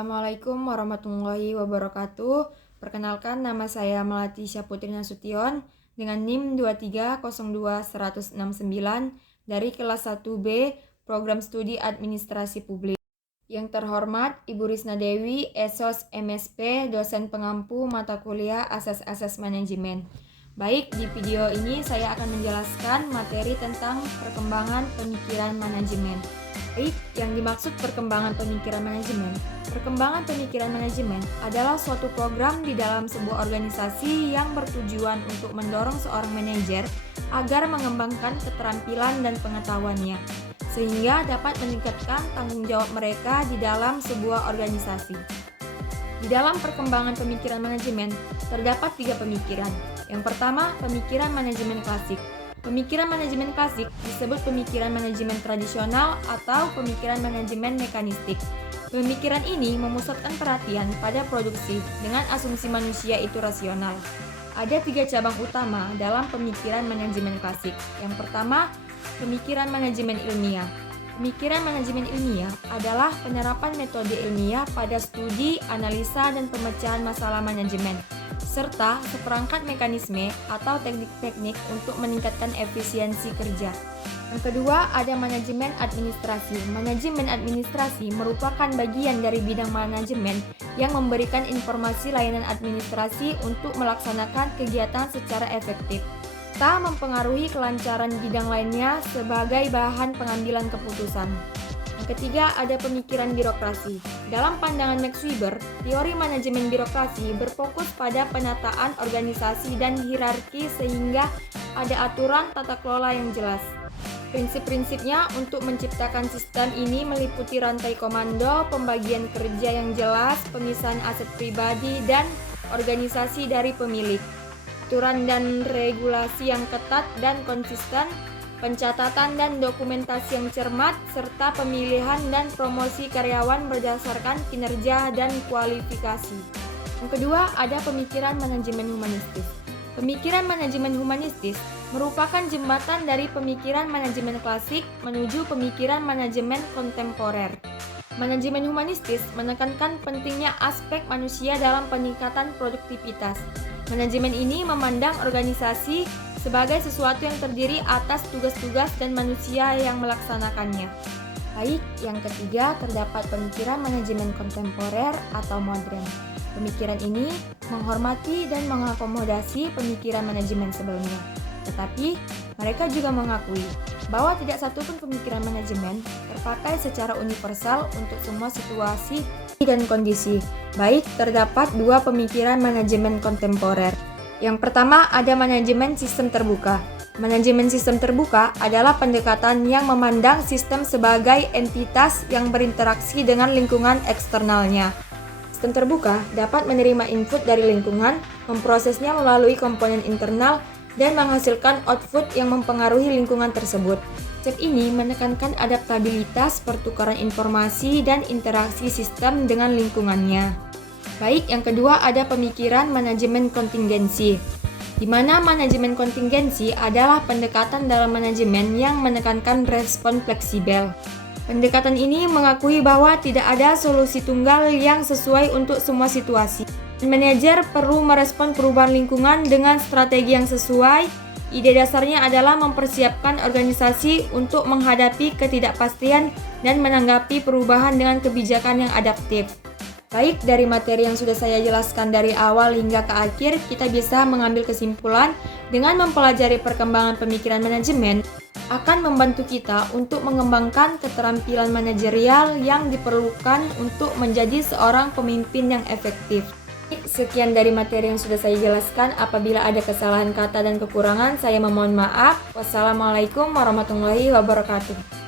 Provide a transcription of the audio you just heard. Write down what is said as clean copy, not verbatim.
Assalamualaikum warahmatullahi wabarakatuh. Perkenalkan, nama saya Melati Syaputri Nasution dengan NIM 2302169 dari kelas 1B Program Studi Administrasi Publik. Yang terhormat Ibu Risna Dewi, Esos MSP, dosen pengampu mata kuliah Asas-Asas Manajemen. Baik, di video ini saya akan menjelaskan materi tentang perkembangan pemikiran manajemen. Baik, yang dimaksud perkembangan pemikiran manajemen. Perkembangan pemikiran manajemen adalah suatu program di dalam sebuah organisasi yang bertujuan untuk mendorong seorang manajer agar mengembangkan keterampilan dan pengetahuannya, sehingga dapat meningkatkan tanggung jawab mereka di dalam sebuah organisasi. Di dalam perkembangan pemikiran manajemen, terdapat 3 pemikiran. Yang pertama, pemikiran manajemen klasik. Pemikiran manajemen klasik disebut pemikiran manajemen tradisional atau pemikiran manajemen mekanistik. Pemikiran ini memusatkan perhatian pada produksi dengan asumsi manusia itu rasional. Ada 3 cabang utama dalam pemikiran manajemen klasik. Yang pertama, pemikiran manajemen ilmiah. Pemikiran manajemen ilmiah adalah penerapan metode ilmiah pada studi, analisa, dan pemecahan masalah manajemen, serta seperangkat mekanisme atau teknik-teknik untuk meningkatkan efisiensi kerja. Yang kedua, ada manajemen administrasi. Manajemen administrasi merupakan bagian dari bidang manajemen yang memberikan informasi layanan administrasi untuk melaksanakan kegiatan secara efektif, serta mempengaruhi kelancaran bidang lainnya sebagai bahan pengambilan keputusan. Yang ketiga, ada pemikiran birokrasi. Dalam pandangan Max Weber, teori manajemen birokrasi berfokus pada penataan organisasi dan hierarki sehingga ada aturan tata kelola yang jelas. Prinsip-prinsipnya untuk menciptakan sistem ini meliputi rantai komando, pembagian kerja yang jelas, pemisahan aset pribadi dan organisasi dari pemilik, aturan dan regulasi yang ketat dan konsisten, pencatatan dan dokumentasi yang cermat, serta pemilihan dan promosi karyawan berdasarkan kinerja dan kualifikasi. Yang kedua, ada pemikiran manajemen humanistis. Pemikiran manajemen humanistis merupakan jembatan dari pemikiran manajemen klasik menuju pemikiran manajemen kontemporer. Manajemen humanistis menekankan pentingnya aspek manusia dalam peningkatan produktivitas. Manajemen ini memandang organisasi sebagai sesuatu yang terdiri atas tugas-tugas dan manusia yang melaksanakannya. Baik, yang ketiga terdapat pemikiran manajemen kontemporer atau modern. Pemikiran ini menghormati dan mengakomodasi pemikiran manajemen sebelumnya. Tetapi, mereka juga mengakui bahwa tidak satupun pemikiran manajemen terpakai secara universal untuk semua situasi dan kondisi. Baik, terdapat 2 pemikiran manajemen kontemporer. Yang pertama, ada manajemen sistem terbuka. Manajemen sistem terbuka adalah pendekatan yang memandang sistem sebagai entitas yang berinteraksi dengan lingkungan eksternalnya. Sistem terbuka dapat menerima input dari lingkungan, memprosesnya melalui komponen internal, dan menghasilkan output yang mempengaruhi lingkungan tersebut. Konsep ini menekankan adaptabilitas, pertukaran informasi, dan interaksi sistem dengan lingkungannya. Baik, yang kedua ada pemikiran manajemen kontingensi, di mana manajemen kontingensi adalah pendekatan dalam manajemen yang menekankan respon fleksibel. Pendekatan ini mengakui bahwa tidak ada solusi tunggal yang sesuai untuk semua situasi. Manajer perlu merespon perubahan lingkungan dengan strategi yang sesuai. Ide dasarnya adalah mempersiapkan organisasi untuk menghadapi ketidakpastian dan menanggapi perubahan dengan kebijakan yang adaptif. Baik, dari materi yang sudah saya jelaskan dari awal hingga ke akhir, kita bisa mengambil kesimpulan dengan mempelajari perkembangan pemikiran manajemen akan membantu kita untuk mengembangkan keterampilan manajerial yang diperlukan untuk menjadi seorang pemimpin yang efektif. Sekian dari materi yang sudah saya jelaskan. Apabila ada kesalahan kata dan kekurangan, saya memohon maaf. Wassalamualaikum warahmatullahi wabarakatuh.